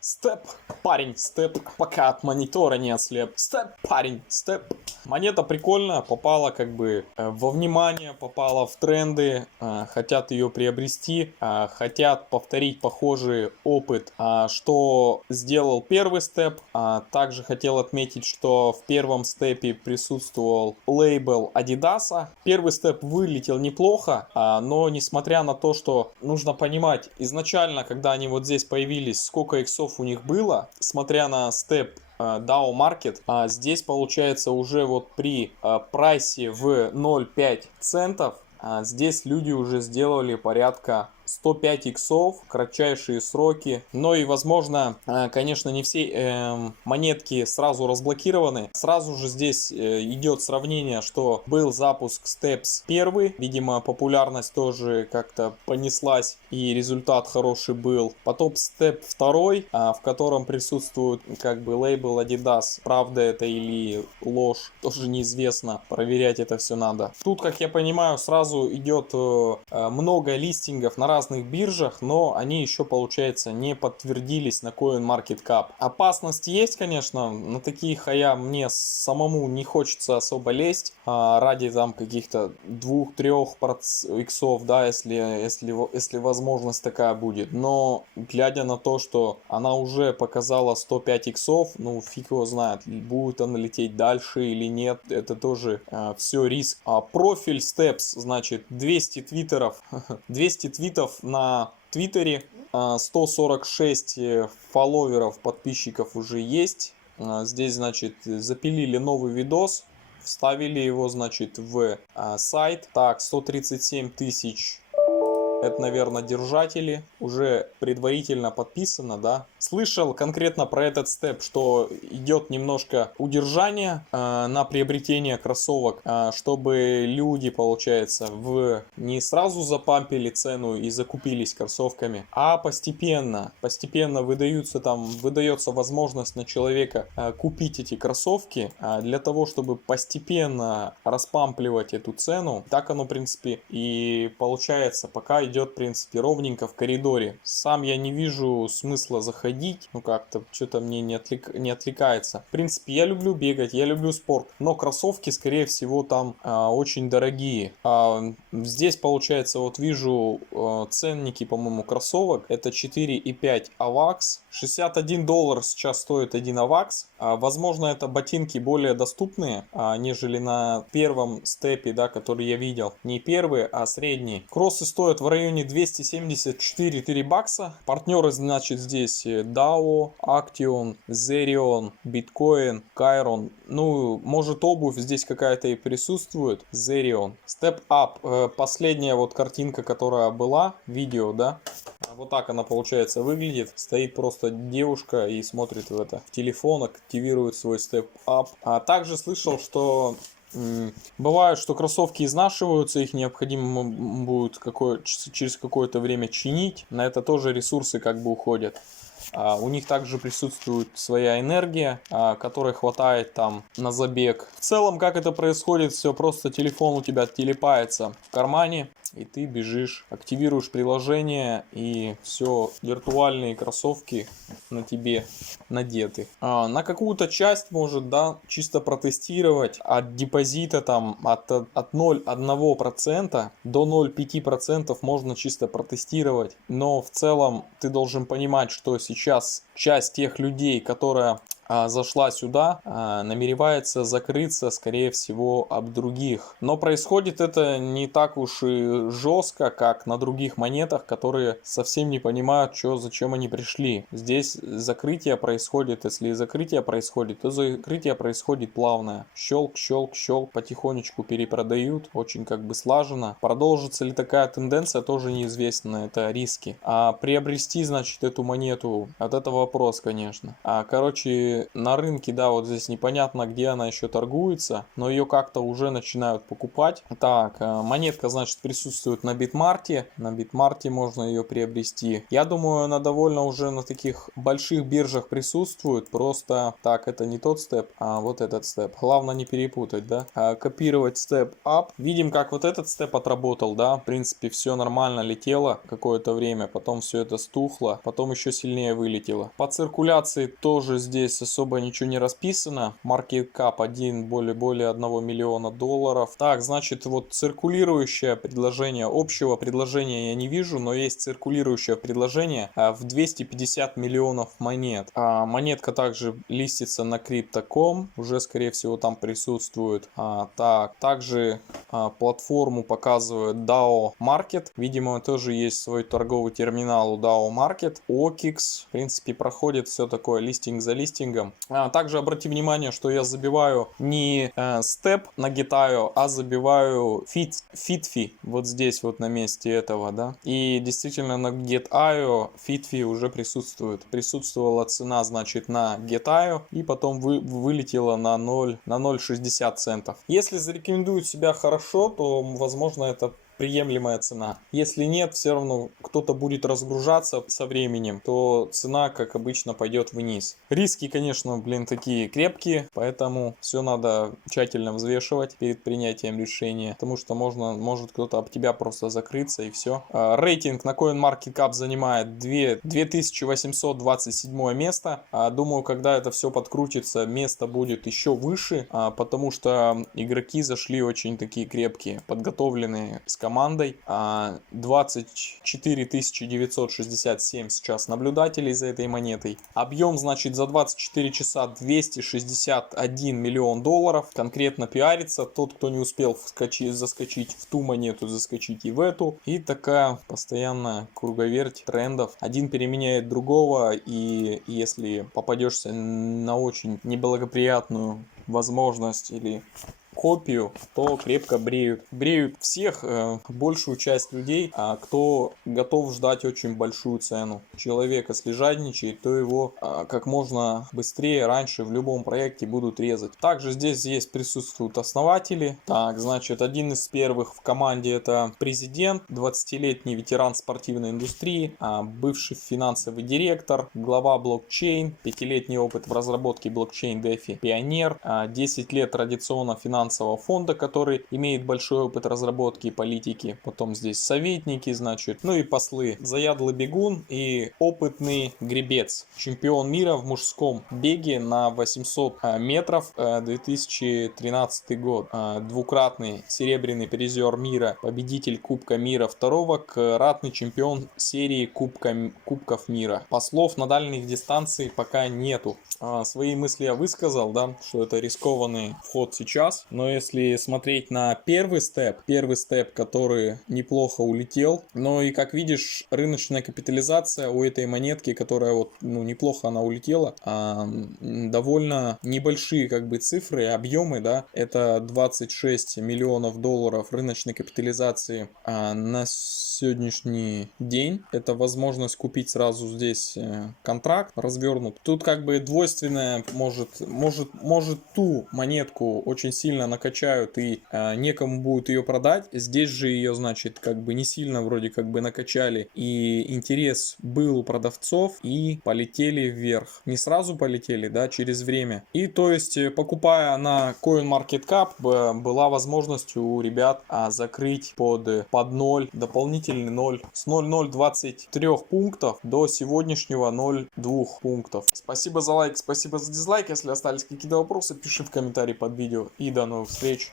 Степ, парень, степ, пока от монитора не ослеп. Степ, парень, степ. Монета прикольная, попала как бы во внимание, попала в тренды, хотят ее приобрести, хотят повторить похожий опыт, что сделал первый степ. Также хотел отметить, что в первом степе присутствовал лейбл Adidas. Первый степ вылетел неплохо, но несмотря на то, что нужно понимать, изначально, когда они вот здесь появились, сколько иксов у них было, смотря на степ DAO Market, здесь получается уже вот при прайсе в 0,5 центов, здесь люди уже сделали порядка 105 иксов, кратчайшие сроки. Но и возможно, конечно, не все монетки сразу разблокированы. Сразу же здесь идет сравнение, что был запуск Steps 1. Видимо, популярность тоже как-то понеслась и результат хороший был. Потом Step 2, в котором присутствует как бы лейбл Adidas. Правда это или ложь, тоже неизвестно. Проверять это все надо. Тут, как я понимаю, сразу идет много листингов на разных биржах, но они еще, получается, не подтвердились на CoinMarketCap. Опасность есть, конечно, на такие хая мне самому не хочется особо лезть ради там каких-то 2-3 иксов, да, если возможность такая будет. Но глядя на то, что она уже показала 105 иксов, ну фиг его знает, будет она лететь дальше или нет, это тоже все риск. Профиль Steps, значит, 200 твиттеров, 200 твитов на твиттере, 146 фолловеров, подписчиков уже есть. Здесь, значит, запилили новый видос, вставили его, значит, в сайт. Так, 137 тысяч. Это, наверное, держатели. Уже предварительно подписано, да. Слышал конкретно про этот степ, что идет немножко удержание на приобретение кроссовок, чтобы люди, получается, не сразу запампили цену и закупились кроссовками, а постепенно выдается возможность на человека купить эти кроссовки для того, чтобы постепенно распампливать эту цену. Так оно, в принципе, и получается, пока идет, в принципе, ровненько в коридоре. Сам я не вижу смысла заходить, ну как-то что-то мне не отвлекается. В принципе, я люблю бегать, я люблю спорт, но кроссовки, скорее всего, там очень дорогие. Здесь, получается, вот вижу ценники, по-моему, кроссовок. Это 4,5 AVAX. $61 сейчас стоит один AVAX. Возможно, это ботинки более доступные, нежели на первом степе, да, который я видел. Не первые, а средние. Кроссы стоят в районе 274 бакса. Партнеры, значит, здесь DAO, Action, Zerion, Bitcoin, Chiron. Ну, может, обувь здесь какая-то и присутствует. Zerion. Step Up. Последняя вот картинка, которая была, видео, да. Вот так она, получается, выглядит. Стоит просто девушка и смотрит в телефон, активирует свой Step Up. А также слышал, что бывает, что кроссовки изнашиваются, их необходимо будет через какое-то время чинить. На это тоже ресурсы как бы уходят. У них также присутствует своя энергия, которой хватает там на забег. В целом, как это происходит, все просто телефон у тебя телепается в кармане, и ты бежишь, активируешь приложение, и все, виртуальные кроссовки на тебе надеты. На какую-то часть может, да, чисто протестировать от депозита там от 0,1% до 0,5% можно чисто протестировать. Но в целом ты должен понимать, что сейчас часть тех людей, которая зашла сюда, намеревается закрыться, скорее всего, об других. Но происходит это не так уж и жестко, как на других монетах, которые совсем не понимают, зачем они пришли. Здесь закрытие происходит, если закрытие происходит, то закрытие происходит плавное. Щелк, щелк, щелк, потихонечку перепродают, очень как бы слаженно. Продолжится ли такая тенденция, тоже неизвестно, это риски. А приобрести, значит, эту монету, вот это вопрос, конечно. Короче, принципе, на рынке, да, вот здесь непонятно, где она еще торгуется, но ее как-то уже начинают покупать. Так, монетка, значит, присутствует на Битмарте. На Битмарте можно ее приобрести. Я думаю, она довольно уже на таких больших биржах присутствует. Просто, так, это не тот степ, а вот этот степ. Главное не перепутать, да. Копировать степ up. Видим, как вот этот степ отработал, да. В принципе, все нормально летело какое-то время. Потом все это стухло. Потом еще сильнее вылетело. По циркуляции тоже здесь особо ничего не расписано. Market cap более 1 миллиона долларов. Так, значит, вот циркулирующее предложение. Общего предложения я не вижу, но есть циркулирующее предложение в 250 миллионов монет. Монетка также листится на Crypto.com. Уже, скорее всего, там присутствует. Так, также платформу показывает DAO Market. Видимо, тоже есть свой торговый терминал у DAO Market. OKX. В принципе, проходит все такое листинг за листингом. Также обрати внимание, что я забиваю не степ на GetIO, а забиваю FitFi. Вот здесь вот на месте этого, да. И действительно на GetIO FitFi уже присутствует. Присутствовала цена, значит, на GetIO и потом вылетела на 0,60 центов. Если зарекомендуют себя хорошо, то, возможно, это приемлемая цена. Если нет, все равно кто-то будет разгружаться со временем, то цена, как обычно, пойдет вниз. Риски, конечно, такие крепкие, поэтому все надо тщательно взвешивать перед принятием решения, потому что может кто-то об тебя просто закрыться и все. Рейтинг на CoinMarketCap занимает 2827 место. Думаю, когда это все подкрутится, место будет еще выше, потому что игроки зашли очень такие крепкие, подготовленные с командой. 24 967 сейчас наблюдателей за этой монетой. Объем, значит, за 24 часа 261 миллион долларов. Конкретно пиарится. Тот, кто не успел заскочить в ту монету, заскочить и в эту. И такая постоянная круговерть трендов. Один переменяет другого. И если попадешься на очень неблагоприятную возможность или копию, то крепко бреют. Бреют всех, большую часть людей, кто готов ждать очень большую цену. Человек, если жадничает, то его как можно быстрее, раньше в любом проекте будут резать. Также здесь присутствуют основатели. Так, значит, один из первых в команде это президент, 20-летний ветеран спортивной индустрии, бывший финансовый директор, глава блокчейн, 5-летний опыт в разработке блокчейн DeFi, пионер, 10 лет традиционно финансового фонда, который имеет большой опыт разработки и политики. Потом здесь советники, значит, ну и послы. Заядлый бегун и опытный гребец. Чемпион мира в мужском беге на 800 метров 2013 год. Двукратный серебряный призер мира, победитель Кубка мира второго, кратный чемпион серии Кубков мира. Послов на дальних дистанциях пока нету. Свои мысли я высказал, да, что это рискованный вход сейчас. Но если смотреть на первый степ, который неплохо улетел, но и как видишь, рыночная капитализация у этой монетки, которая вот, неплохо она улетела, довольно небольшие как бы цифры, объемы, да, это 26 миллионов долларов рыночной капитализации на сегодняшний день. Это возможность купить сразу здесь контракт развернут. Тут как бы двойственное, может ту монетку очень сильно накачают и некому будет ее продать. Здесь же ее, значит, как бы не сильно вроде как бы накачали, и интерес был у продавцов, и полетели вверх. Не сразу полетели, да, через время. И то есть, покупая на CoinMarketCap, была возможность у ребят закрыть под 0, дополнительный 0, с 0,023 пунктов до сегодняшнего 0,2 пунктов. Спасибо за лайк, спасибо за дизлайк. Если остались какие-то вопросы, пиши в комментарии под видео. И до новых встреч.